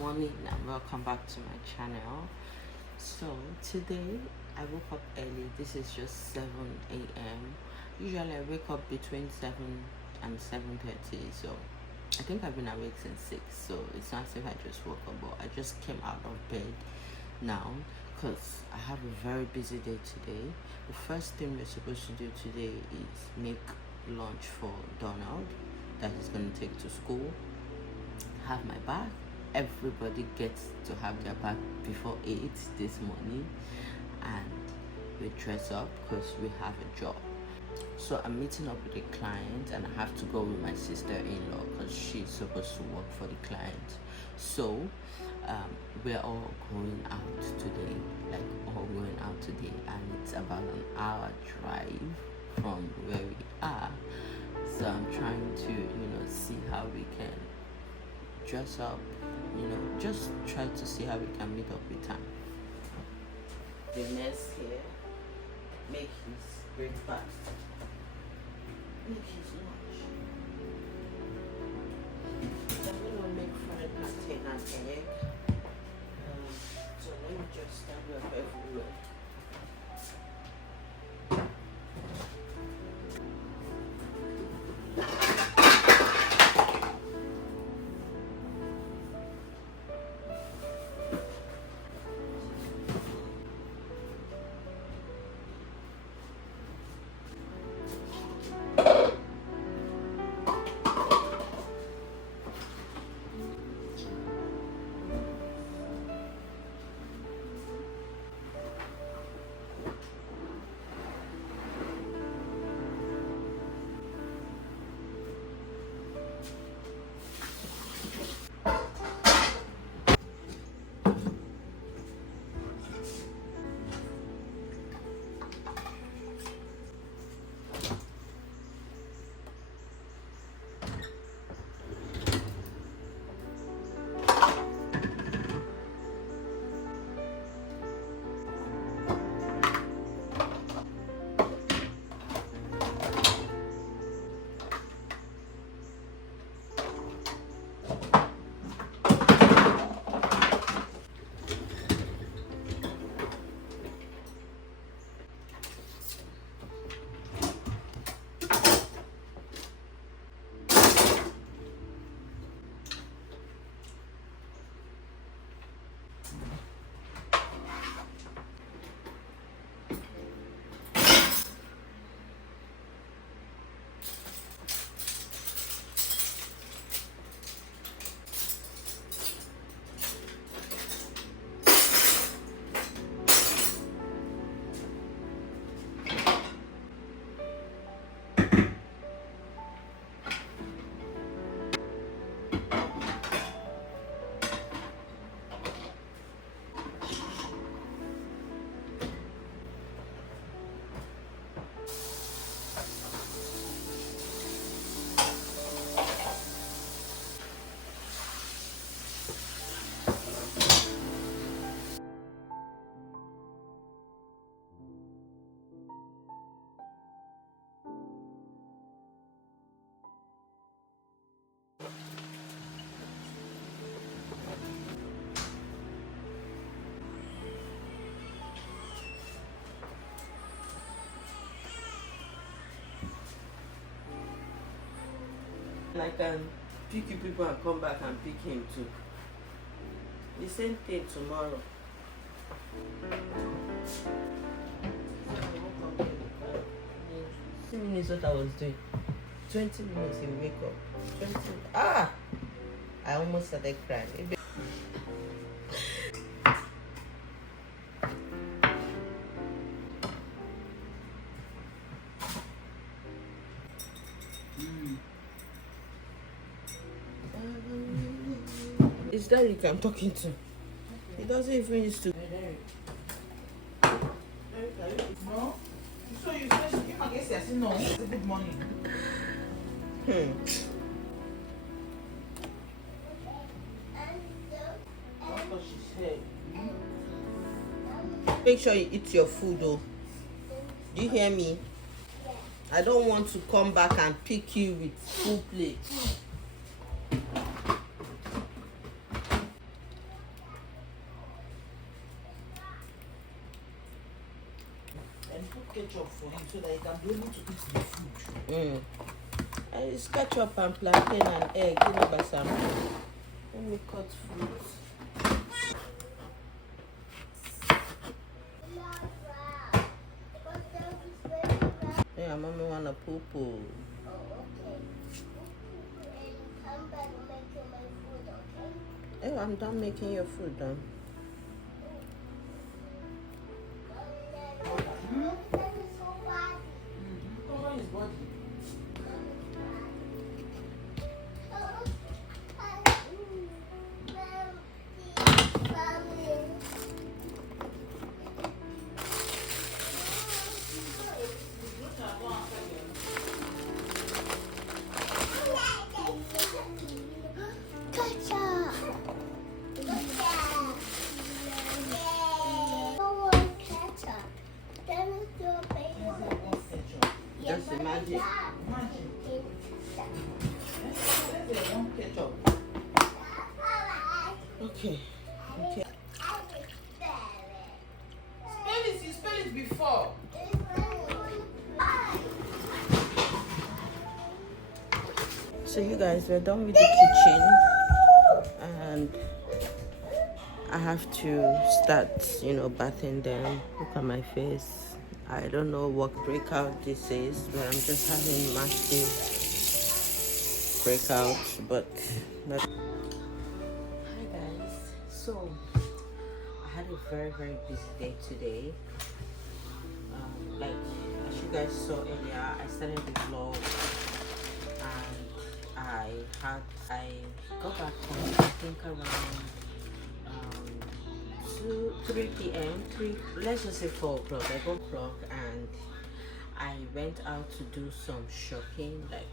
morning and welcome back to my channel. So today I woke up early. This is just 7 a.m. Usually I wake up between 7 and 7:30, so I think I've been awake since 6, so it's not as if I just woke up, but I just came out of bed now because I have a very busy day today. The first thing we're supposed to do today is make lunch for Donald that he's going to take to school. Have my bath. Everybody gets to have their bath before 8 this morning, and we dress up because we have a job. So I'm meeting up with a client and I have to go with my sister-in-law because she's supposed to work for the client. So we're all going out today, and it's about an hour drive from where we are. So I'm trying to see how we can dress up, just try to see how we can meet up with time. The nurse here make his breakfast, make his lunch. I'm gonna make fried plantain and egg. So let me just stand up everywhere. I can pick you people and come back and pick him too. The same thing tomorrow. Minutes what I was doing. 20 minutes he wake up. 20. I almost started crying. It's Derek I'm talking to. He doesn't even used to. No? So you said she came against you. I said no. It's a good morning. That's what she said. Make sure you eat your food though. Do you hear me? I don't want to come back and pick you with full plate. ketchup for him so that he can be able to eat the food. It's ketchup and plantain and egg, you know, by some. Let me cut fruits. Yeah, mommy wanna poo poo. Oh, okay. And come back and make my food, okay? Oh, I'm done making your food, done. That is so bad. Cover his body. Just imagine. Imagine. Let's say one ketchup. Okay. Okay. Spell it before. So you guys, we're done with the kitchen, and I have to start, bathing them. Look at my face. I don't know what breakout this is, but I'm just having massive breakouts, but not. Hi guys. So I had a very, very busy day today. Like as you guys saw earlier, I started the vlog and I got back home, I think around 3 p.m. Let's just say 4 o'clock. I got o'clock and I went out to do some shopping. Like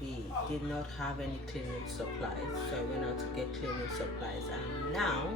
we did not have any cleaning supplies, so I went out to get cleaning supplies, and now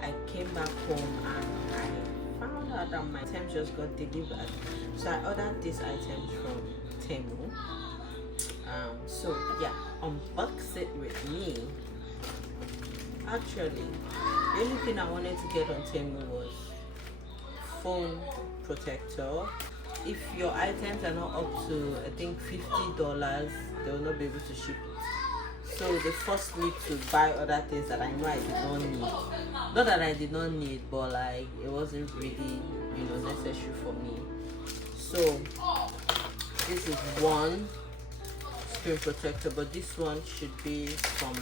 I came back home and I found out that my items just got delivered. So I ordered these items from TEMU. So yeah, unbox it with me. Actually, the only thing I wanted to get on TEMU was phone protector. If your items are not up to, I think, $50, they will not be able to ship it. So they forced me to buy other things that I know I did not need. Not that I did not need, but like it wasn't really, necessary for me. So this is one screen protector, but this one should be for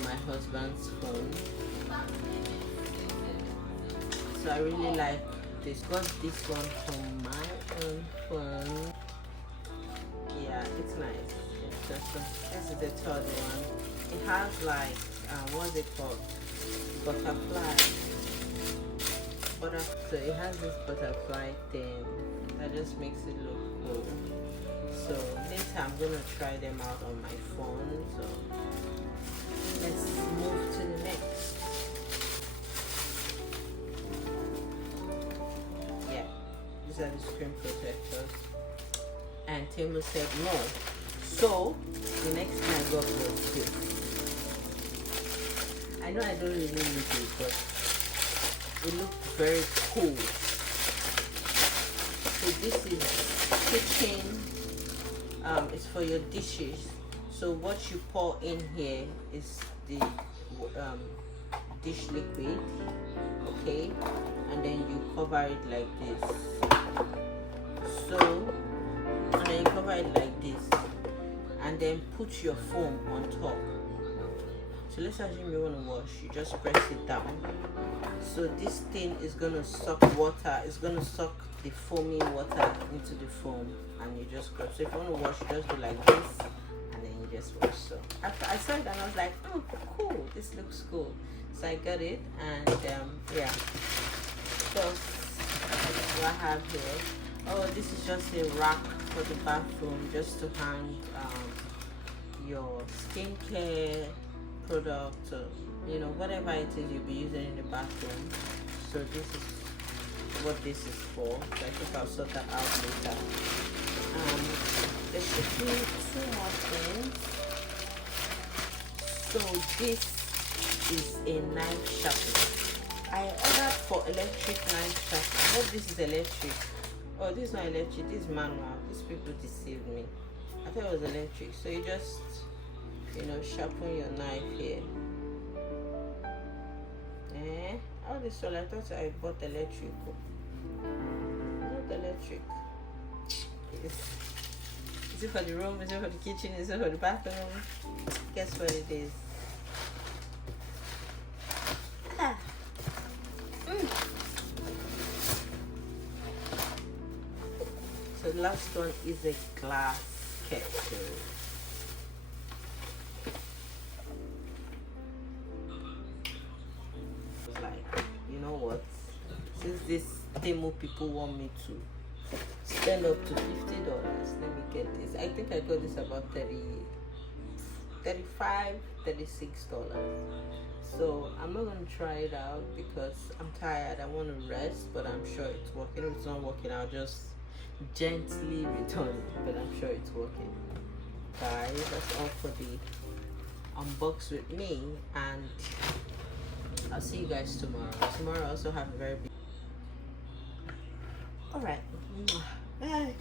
my husband's phone. So I really like this. Got this one for my own phone. Yeah, it's nice. It's just this is the third one. It has like what's it called? Butterfly. So it has this butterfly thing that just makes it look cool. So later I'm gonna try them out on my phone. So let's move to the next. Yeah, these are the screen protectors. And TEMU said no. So the next thing I got was this. I know I don't really need it, but it looked very cool. So this is KItCHEN. It's for your dishes. So what you pour in here is the dish liquid, okay, and then you cover it like this. So, and then you cover it like this, and then put your foam on top. So let's assume you want to wash, you just press it down. So this thing is going to suck water, it's going to suck the foamy water into the foam, and you just grab. So if you want to wash, you just do like this, and then you just wash. So after I saw it, and I was like, oh cool, this looks cool. So I got it, and yeah. So what I have here, oh, this is just a rack for the bathroom, just to hang your skincare product, or whatever it is you'll be using in the bathroom. So this is what this is for. So I think I'll sort that out later. There should be 2 more things. So this is a knife sharpener. I ordered for electric line tracker. I hope this is electric. Oh, this is not electric, this is manual. These people deceived me. I thought it was electric. So you just, sharpen your knife here. All this all I thought I bought electric. Not electric. Is it for the room? Is it for the kitchen? Is it for the bathroom? Guess what it is. So the last one is a glass kettle. It's like, you know what? Since this TEMU people want me to spend up to $50, let me get this. I think I got this about $35, $36. So I'm not gonna try it out because I'm tired. I want to rest, but I'm sure it's working. If it's not working, I'll just gently return it, but I'm sure it's working. Guys, that's all for the unbox with me, and I'll see you guys tomorrow. Tomorrow I also have a very big. All right. Bye.